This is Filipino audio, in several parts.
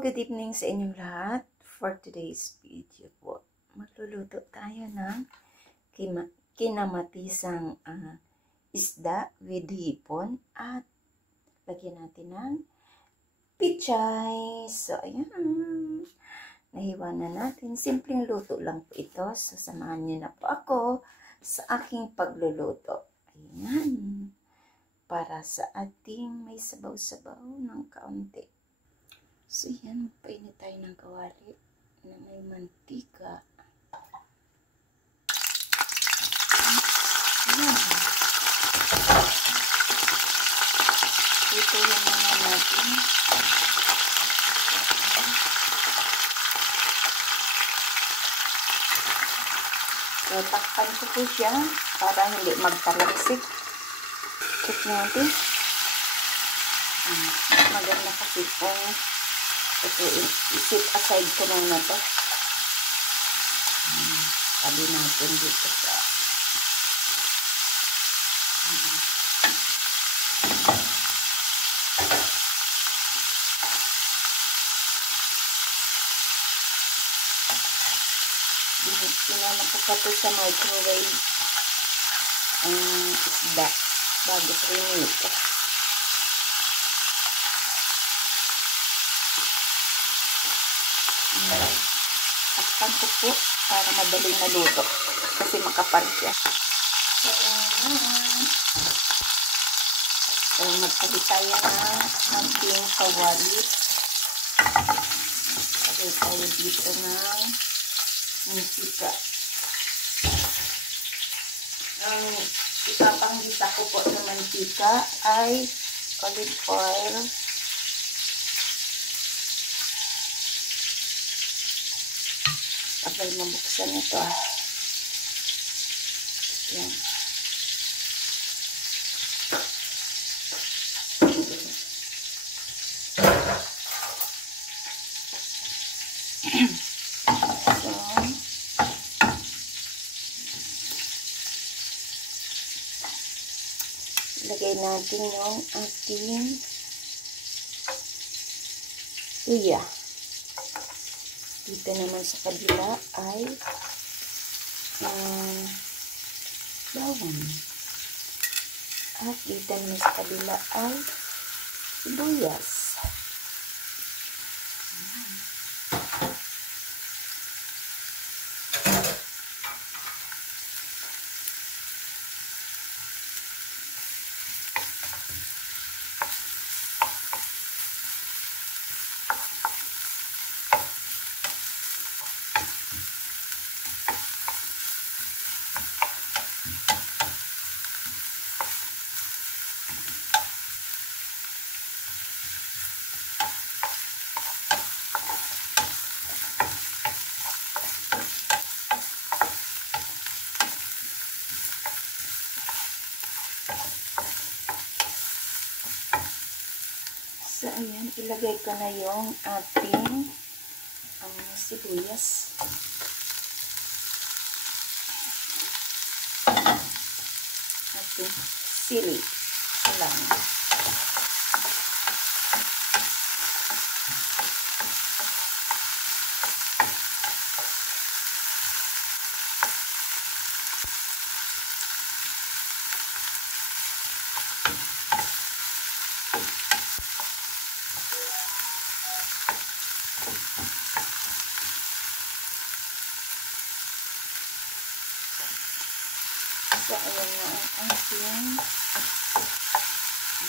good evening sa inyong lahat. For today's video po, magluluto tayo ng kinamatisang isda with hipon at lagyan natin ng pichay. So, ayan. Nahiwa na natin. Simpleng luto lang po ito. So, samahan niyo na po ako sa aking pagluluto. Ayan. Para sa ating may sabaw-sabaw ng kaunti. So, yan. Painit tayo ng kawali na may mantika. Ayan. Ito lang naman natin. So, takpan ko po siya para hindi magtalagsik. Check natin. Maganda kasi po. Ito, i-set aside ko muna to. Tabi natin dito sa sinama ko pa to sa microwave ang isda bago prinito. Takpan ko po para madaling maluto kasi makapal siya. So, magtabi tayo ng ating kawali. Tabi tayo dito ng mantika. Ang ipapanggisa ko po ng mantika ay olive oil. Kapag mabuksan ito yan. Ilagay natin yung ating luya. Dito naman sa kabila ay bawang. At dito naman sa kabila ay sibuyas. So, ayan, ilagay ko na yung ating sibuyas. Ating sili. Lang. So, ayan na ang ating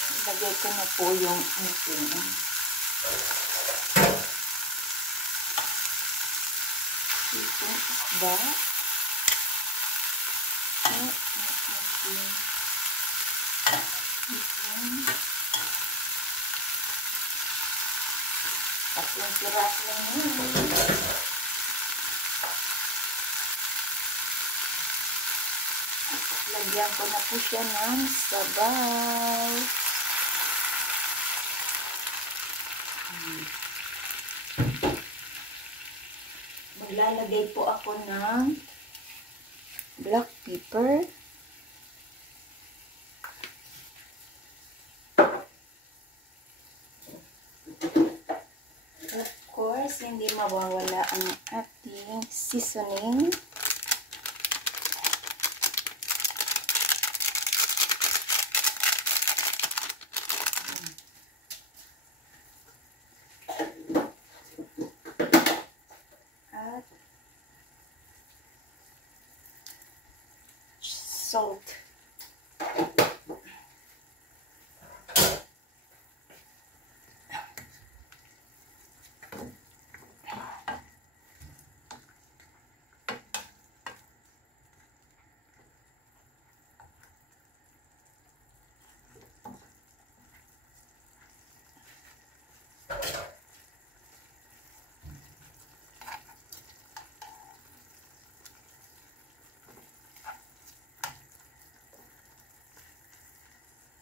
ilagay ko na po yung ating isda at ating tatlong sirat lang yun. Lagyan ko na po siya ng sabaw. Maglalagay po ako ng black pepper. At hindi mawawala ang ating seasoning. At salt.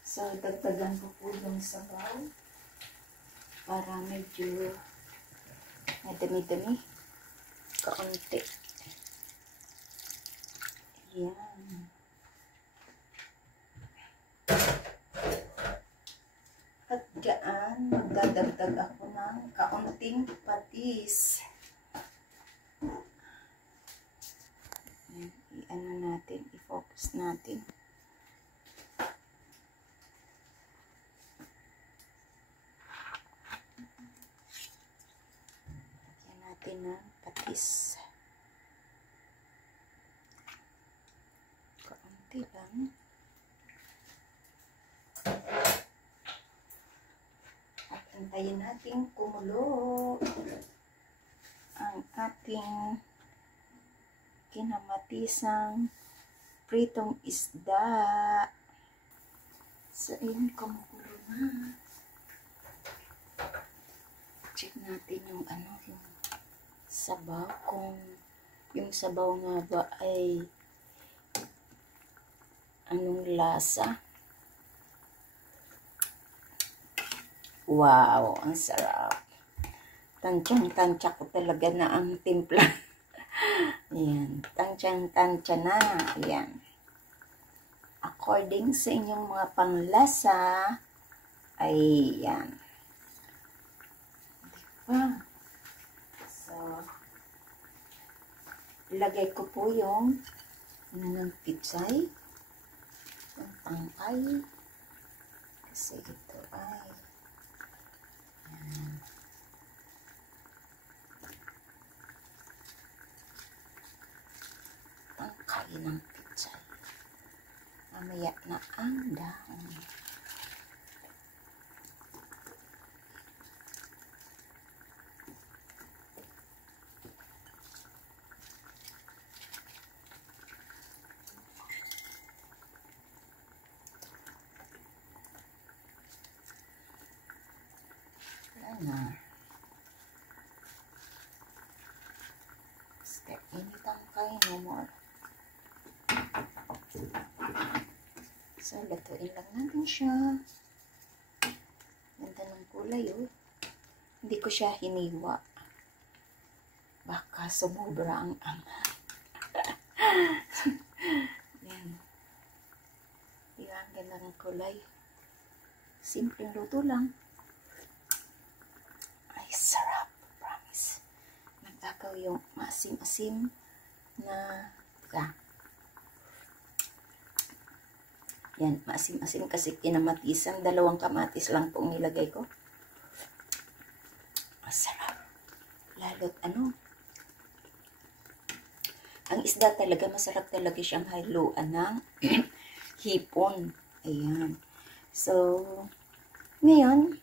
So, dagdagan ko po yung sabaw para medyo madami-dami. Kaunti. Ayan. At dyan, magdadagdag ako ng kaunting patis. Ayan, i-ano natin, i-focus natin. Ng patis. Kaunti lang. At antayin natin kumulo ang ating kinamatisang pritong isda. So, yun, kumukulo na. Check natin yung yung sabaw, kung yung sabaw nga ba ay anong lasa. Wow, ang sarap. Tansyang-tansya ko talaga na ang timpla. Ayan, tansyang-tansya na. Ayan. According sa inyong mga panglasa, ay yan. Diba? So, ilagay ko po yung ng pitsay, yung tangkay, kasi ito ay yan. Tangkay ng pitsay. Mamaya na ang dahon. Na. Step in tangkay, no more. So, lutuin lang natin siya. Ganda ng kulay, oh. Hindi ko siya hiniwa. Baka sumobra ang anghang. Yan. Yan, ganda ng kulay. Simpleng luto lang. Sarap, promise. Nagtakaw yung maasim-asim na yan, maasim-asim kasi kinamatisan. 2 kamatis lang pong nilagay ko. Masarap. Lalo't ang isda talaga, masarap talaga siyang haluan ng hipon. Ayan. So, ngayon,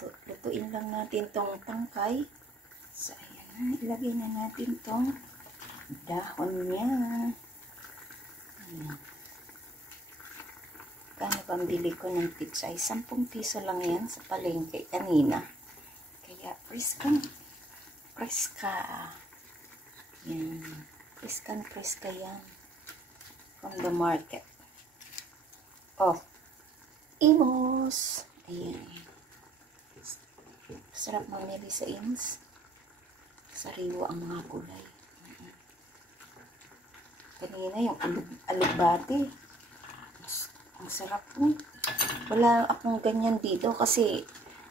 lutuin lang natin tong tangkay. So, ayan na. Ilagay na natin tong dahon niya. Ayan. Kano pambili ko ng pitsay? 10 piso lang yan sa palengke kanina. Kaya, preska. Ayan. Preska yan. From the market. Oh. Imos. Ayan. Sarap mamili sa Ins. Sariwa ang mga kulay. Kanina yung alugbati. Ang sarap po. Wala akong ganyan dito kasi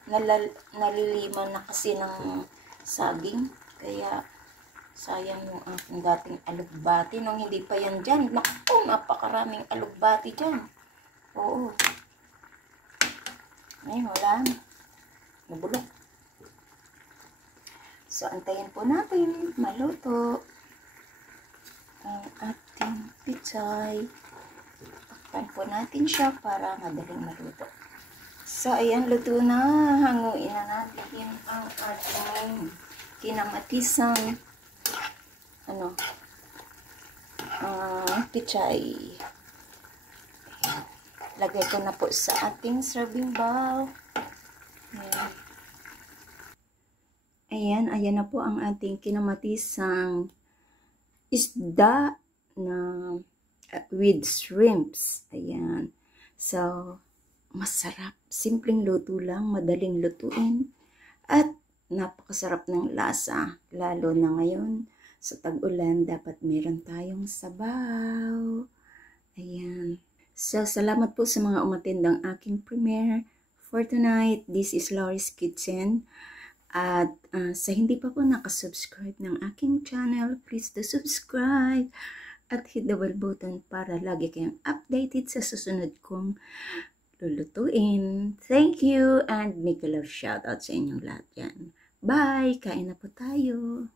naliliman na kasi ng saging. Kaya, sayang yung aking dating alugbati. Nung hindi pa yan dyan, naku, napakaraming alugbati dyan. Oo. Ay, wala na. Nabulok. So, antayin po natin maluto ang ating pichay. Takpan po natin siya para madaling maluto. So, ayan, luto na. Hanguin na natin ang ating kinamatisang pichay. Lagay ko na po sa ating serving bowl. Ayan na po ang ating kinamatisang isda na with shrimps. Ayan. So, masarap. Simpleng luto lang, madaling lutuin. At napakasarap ng lasa. Lalo na ngayon, sa tag-ulan, dapat meron tayong sabaw. Ayan. So, salamat po sa mga umatindang aking premiere for tonight. This is Laurie's Kitchen. At sa hindi pa po nakasubscribe ng aking channel, please do subscribe at hit the bell button para lagi kayong updated sa susunod kong lulutuin. Thank you and make a love shoutout sa inyong lahat yan. Bye! Kain na po tayo!